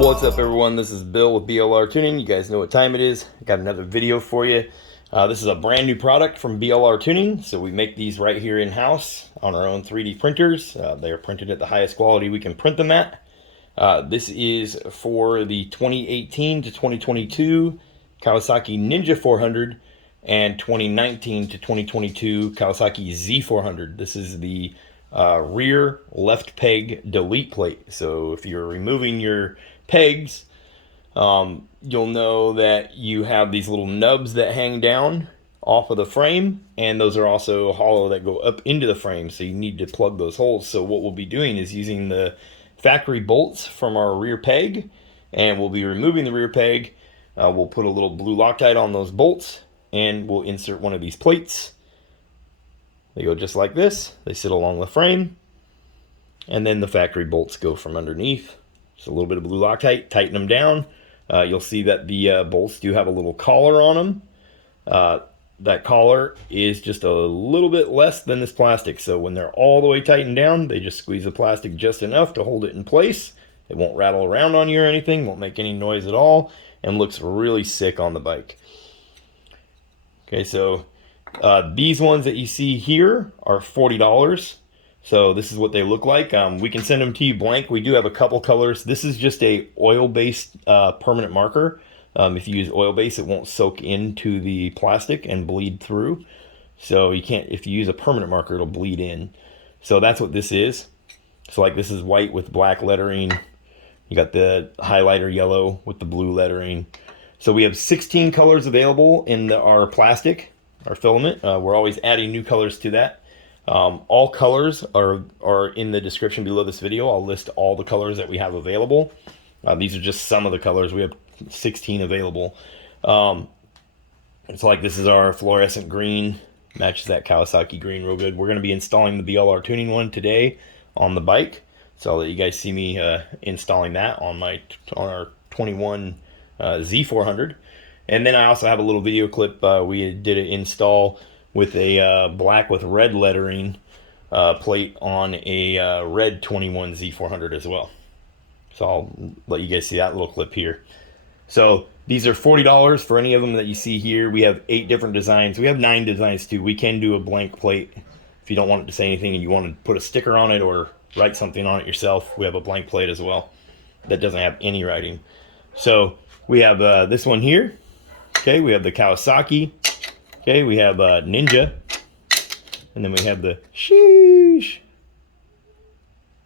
What's up everyone, this is Bill with BLR Tuning. You guys know what time it is. I got another video for you. This is a brand new product from BLR Tuning. So we make these right here in-house on our own 3D printers. They are printed at the highest quality we can print them at. This is for the 2018 to 2022 Kawasaki Ninja 400 and 2019 to 2022 Kawasaki Z400. This is the rear left peg delete plate. So if you're removing your pegs, you'll know that you have these little nubs that hang down off of the frame, and those are also hollow that go up into the frame, so you need to plug those holes. So what we'll be doing is using the factory bolts from our rear peg, and we'll be removing the rear peg. We'll put a little blue Loctite on those bolts, and we'll insert one of these plates. They go just like this. They sit along the frame, and then the factory bolts go from underneath. Just a little bit of blue Loctite, tighten them down. You'll see that the bolts do have a little collar on them. That collar is just a little bit less than this plastic, so when they're all the way tightened down, they just squeeze the plastic just enough to hold it in place. It won't rattle around on you or anything, won't make any noise at all, and looks really sick on the bike. Okay, so these ones that you see here are $40. So this is what they look like. We can send them to you blank. We do have a couple colors. This is just a oil-based permanent marker. If you use oil-based, it won't soak into the plastic and bleed through. So you can't, if you use a permanent marker, it'll bleed in. So that's what this is. So like this is white with black lettering. You got the highlighter yellow with the blue lettering. So we have 16 colors available in our plastic, our filament. We're always adding new colors to that. All colors are in the description below this video. I'll list all the colors that we have available. These are just some of the colors. We have 16 available. It's like this is our fluorescent green. Matches that Kawasaki green real good. We're going to be installing the BLR tuning one today on the bike. So I'll let you guys see me installing that on our 21 Z400. And then I also have a little video clip. We did an install with a black with red lettering plate on a red 21 Z400 as well. So I'll let you guys see that little clip here. So these are $40 for any of them that you see here. We have 8 different designs. We have 9 designs too. We can do a blank plate if you don't want it to say anything and you want to put a sticker on it or write something on it yourself. We have a blank plate as well that doesn't have any writing. So we have this one here. Okay, we have the Kawasaki. Okay, we have Ninja, and then we have the SHEESH.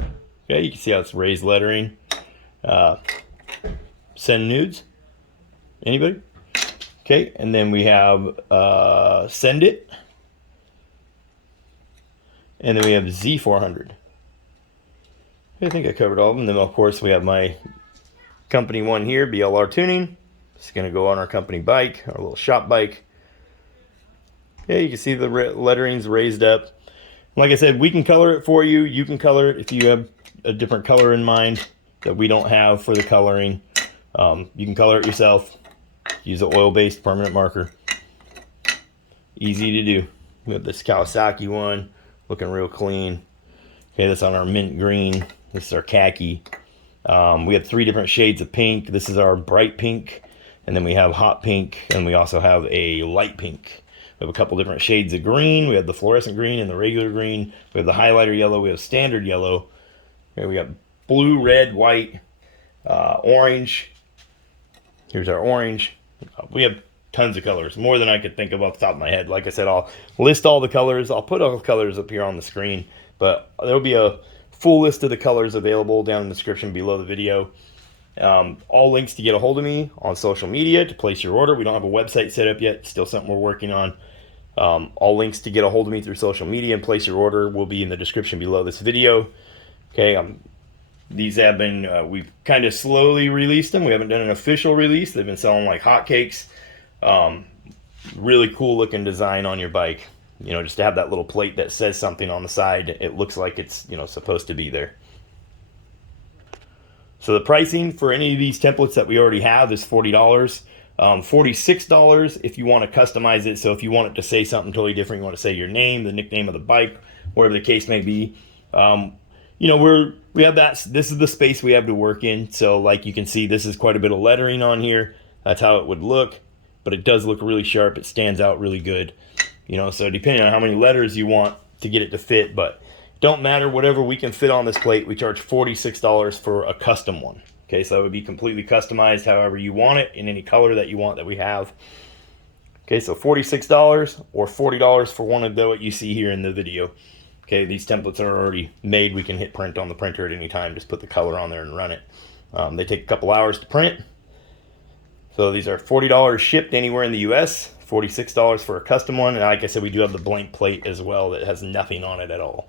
Okay, you can see how it's raised lettering. Send nudes. Anybody? Okay, and then we have Send It, and then we have Z400. I think I covered all of them. Then of course we have my company one here, BLR Tuning. It's going to go on our company bike, our little shop bike. Yeah, you can see the lettering's raised up. Like I said, we can color it for you. You can color it if you have a different color in mind that we don't have for the coloring. You can color it yourself. Use an oil-based permanent marker. Easy to do. We have this Kawasaki one, looking real clean. Okay, that's on our mint green. This is our khaki. We have 3 different shades of pink. This is our bright pink, and then we have hot pink, and we also have a light pink. We have a couple different shades of green. We have the fluorescent green and the regular green. We have the highlighter yellow. We have standard yellow. Okay, we got blue, red, white, orange. Here's our orange. We have tons of colors, more than I could think of off the top of my head. Like I said, I'll list all the colors. I'll put all the colors up here on the screen, but there'll be a full list of the colors available down in the description below the video. All links to get a hold of me on social media to place your order. We don't have a website set up yet. Still something we're working on. All links to get a hold of me through social media and place your order will be in the description below this video. Okay, these have been, we've kind of slowly released them. We haven't done an official release. They've been selling like hotcakes. Really cool looking design on your bike. You know, just to have that little plate that says something on the side. It looks like it's, you know, supposed to be there. So the pricing for any of these templates that we already have is $40. $46 if you want to customize it. So if you want it to say something totally different, you want to say your name, the nickname of the bike, whatever the case may be. You know, we have that. This is the space we have to work in. So like you can see, this is quite a bit of lettering on here. That's how it would look, but it does look really sharp. It stands out really good, you know, so depending on how many letters you want to get it to fit, but don't matter, whatever we can fit on this plate. We charge $46 for a custom one. Okay, so that would be completely customized however you want it, in any color that you want that we have. Okay, so $46 or $40 for one of the what you see here in the video. Okay, these templates are already made. We can hit print on the printer at any time. Just put the color on there and run it. They take a couple hours to print. So these are $40 shipped anywhere in the US, $46 for a custom one. And like I said, we do have the blank plate as well that has nothing on it at all.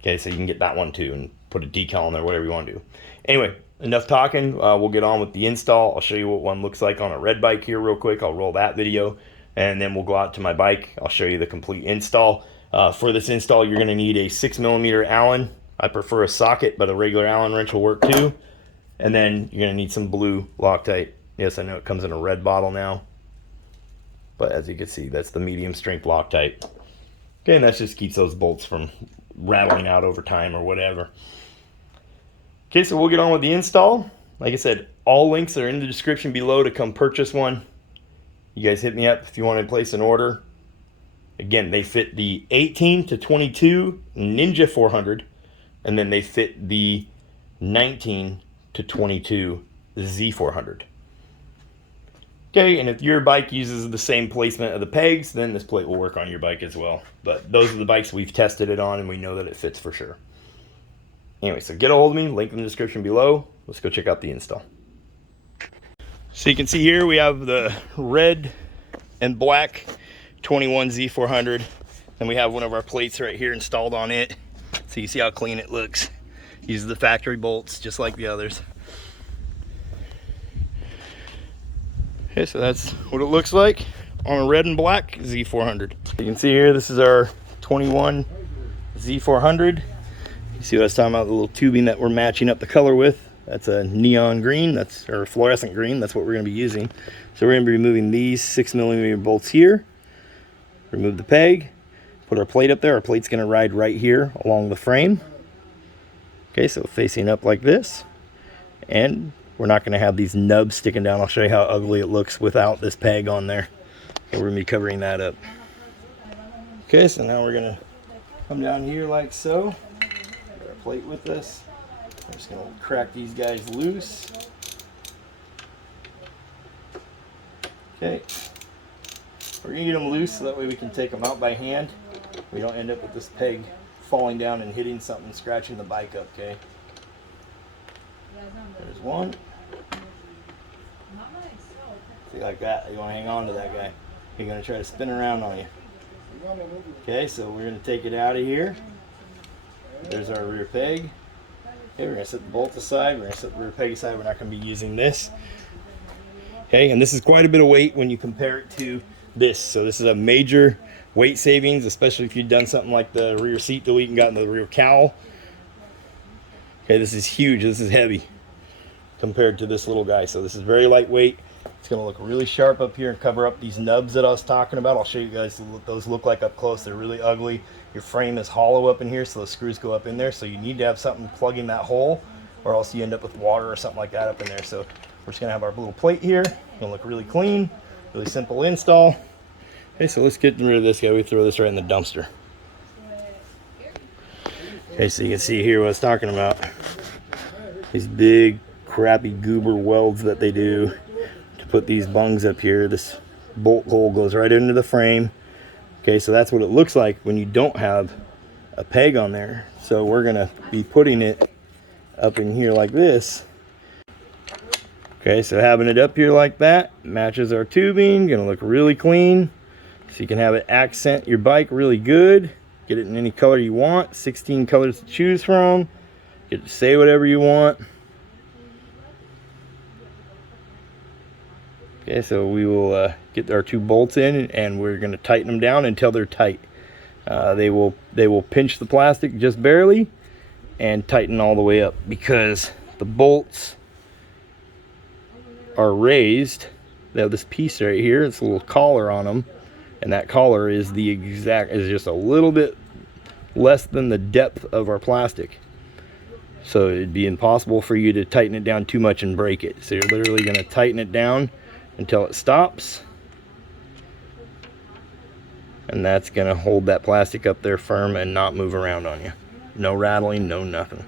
Okay, so you can get that one too and put a decal on there, whatever you want to do. Anyway, enough talking. We'll get on with the install. I'll show you what one looks like on a red bike here real quick. I'll roll that video and then we'll go out to my bike. I'll show you the complete install. For this install, you're going to need a 6mm Allen. I prefer a socket, but a regular Allen wrench will work too. And then you're going to need some blue Loctite. Yes, I know it comes in a red bottle now, but as you can see, that's the medium strength Loctite. Okay, and that just keeps those bolts from rattling out over time or whatever. Okay, so we'll get on with the install. Like I said, all links are in the description below to come purchase one. You guys hit me up if you want to place an order. Again, they fit the 18 to 22 Ninja 400, and then they fit the 19 to 22 Z400. Okay, and if your bike uses the same placement of the pegs, then this plate will work on your bike as well. But those are the bikes we've tested it on, and we know that it fits for sure. Anyway, so get a hold of me, link in the description below. Let's go check out the install. So you can see here we have the red and black 21 Z400, and we have one of our plates right here installed on it. So you see how clean it looks. Uses the factory bolts just like the others. Okay, so that's what it looks like on a red and black Z400. You can see here, this is our 21 Z400. You see what I was talking about, the little tubing that we're matching up the color with? That's a neon green, or fluorescent green. That's what we're going to be using. So we're going to be removing these 6mm bolts here. Remove the peg, put our plate up there. Our plate's going to ride right here along the frame. Okay, so facing up like this. And we're not going to have these nubs sticking down. I'll show you how ugly it looks without this peg on there. So we're going to be covering that up. Okay, so now we're going to come down here like so. Get our plate with us. I'm just going to crack these guys loose. Okay. We're going to get them loose so that way we can take them out by hand. We don't end up with this peg falling down and hitting something, scratching the bike up, okay? There's one. See, like that. You want to hang on to that guy. He's going to try to spin around on you. Okay, so we're going to take it out of here. There's our rear peg. Okay, we're going to set the bolt aside. We're going to set the rear peg aside. We're not going to be using this. Okay, and this is quite a bit of weight when you compare it to this. So this is a major weight savings, especially if you've done something like the rear seat delete and gotten the rear cowl. Okay, this is huge. This is heavy compared to this little guy. So this is very lightweight. It's going to look really sharp up here and cover up these nubs that I was talking about. I'll show you guys what those look like up close. They're really ugly. Your frame is hollow up in here, so the screws go up in there. So you need to have something plugging that hole, or else you end up with water or something like that up in there. So we're just going to have our little plate here. It's going to look really clean, really simple install. Okay, so let's get rid of this guy. We throw this right in the dumpster. Okay, so you can see here what I was talking about. These big, crappy goober welds that they do to put these bungs up here. This bolt hole goes right into the frame. Okay, so that's what it looks like when you don't have a peg on there. So we're going to be putting it up in here like this. Okay, so having it up here like that matches our tubing. Going to look really clean. So you can have it accent your bike really good. Get it in any color you want. 16 colors to choose from. Get to say whatever you want. Okay, so we will get our two bolts in, and we're going to tighten them down until they're tight. They will pinch the plastic just barely and tighten all the way up, because the bolts are raised. They have this piece right here. It's a little collar on them, and that collar is just a little bit less than the depth of our plastic. So it'd be impossible for you to tighten it down too much and break it. So you're literally going to tighten it down until it stops. And that's going to hold that plastic up there firm and not move around on you. No rattling, no nothing.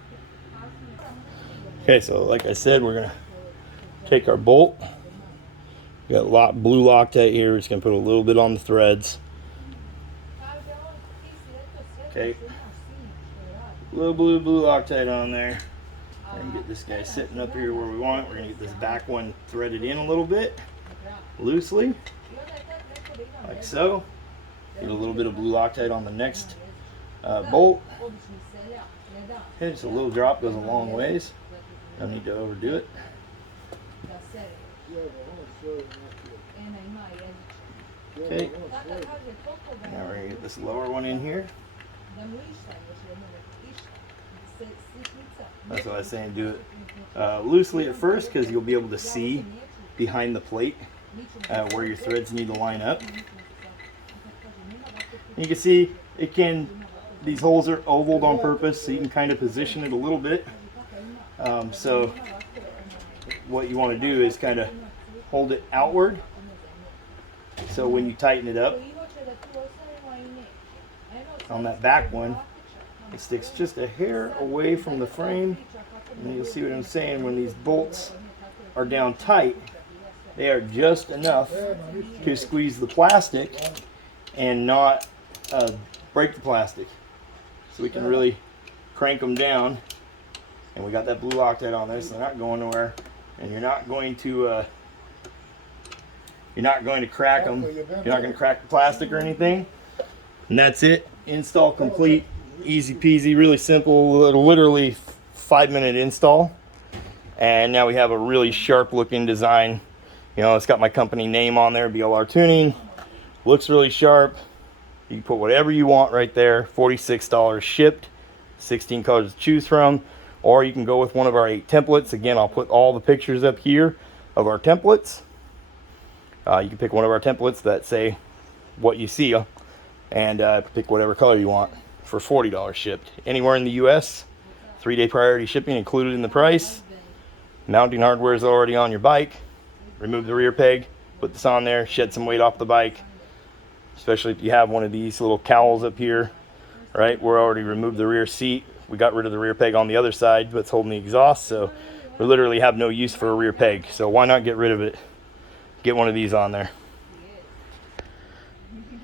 Okay, so like I said, we're going to take our bolt. We got blue Loctite here. We're just going to put a little bit on the threads. Okay. A little blue Loctite on there. We're going to get this guy sitting up here where we want it. We're going to get this back one threaded in a little bit, loosely, like so. Get a little bit of blue Loctite on the next bolt. Okay, just a little drop goes a long ways. Don't need to overdo it. Okay, now we're going to get this lower one in here. That's what I was saying, do it loosely at first, because you'll be able to see behind the plate where your threads need to line up. You can see these holes are ovaled on purpose, so you can kind of position it a little bit. So what you want to do is kind of hold it outward, so when you tighten it up on that back one, it sticks just a hair away from the frame. And you'll see what I'm saying, when these bolts are down tight, they are just enough to squeeze the plastic and not break the plastic. So we can really crank them down. And we got that blue Loctite on there, so they're not going nowhere. And you're not going to crack them. You're not going to crack the plastic or anything. And that's it. Install complete. Easy peasy, really simple, literally 5-minute install. And now we have a really sharp looking design. You know, it's got my company name on there, BLR Tuning. Looks really sharp. You can put whatever you want right there. $46 shipped, 16 colors to choose from. Or you can go with one of our 8 templates. Again, I'll put all the pictures up here of our templates. You can pick one of our templates that say what you see, and pick whatever color you want for $40 shipped. Anywhere in the US, 3-day priority shipping included in the price. Mounting hardware is already on your bike. Remove the rear peg, put this on there, shed some weight off the bike. Especially if you have one of these little cowls up here, right? We're already removed the rear seat. We got rid of the rear peg on the other side, but it's holding the exhaust, so we literally have no use for a rear peg. So why not get rid of it? Get one of these on there.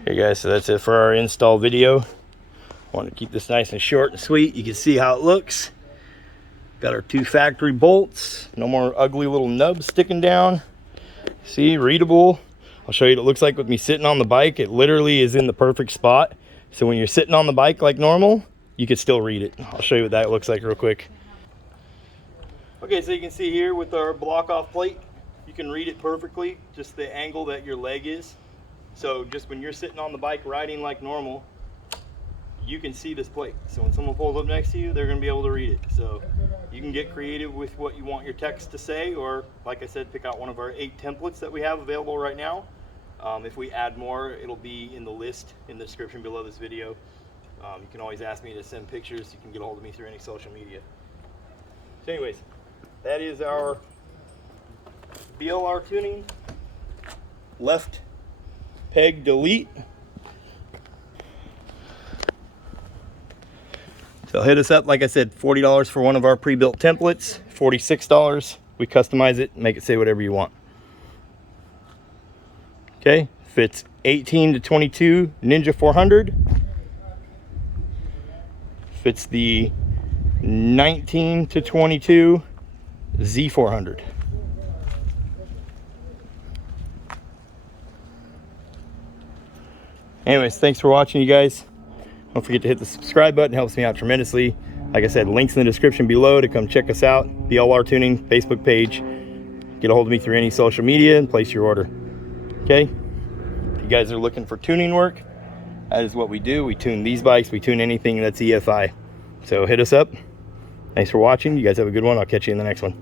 Okay guys, so that's it for our install video. I want to keep this nice and short and sweet. You can see how it looks. Got our 2 factory bolts. No more ugly little nubs sticking down. See, readable. I'll show you what it looks like with me sitting on the bike. It literally is in the perfect spot. So when you're sitting on the bike like normal, you can still read it. I'll show you what that looks like real quick. Okay, so you can see here with our block off plate, you can read it perfectly, just the angle that your leg is. So just when you're sitting on the bike riding like normal, you can see this plate. So when someone pulls up next to you, they're going to be able to read it. So you can get creative with what you want your text to say, or like I said, pick out one of our 8 templates that we have available right now. If we add more, it'll be in the list in the description below this video. You can always ask me to send pictures. You can get a hold of me through any social media. So anyways, that is our BLR tuning left peg delete. So hit us up, like I said, $40 for one of our pre-built templates, $46. We customize it, make it say whatever you want. Okay, fits 18 to 22 Ninja 400. Fits the 19 to 22 Z400. Anyways, thanks for watching, you guys. Don't forget to hit the subscribe button, it helps me out tremendously. Like I said, links in the description below to come check us out. BLR Tuning Facebook page. Get a hold of me through any social media and place your order. Okay? If you guys are looking for tuning work, that is what we do. We tune these bikes, we tune anything that's EFI. So hit us up. Thanks for watching. You guys have a good one. I'll catch you in the next one.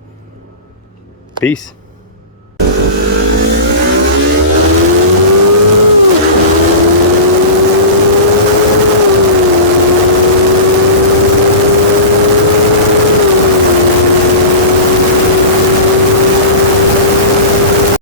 Peace.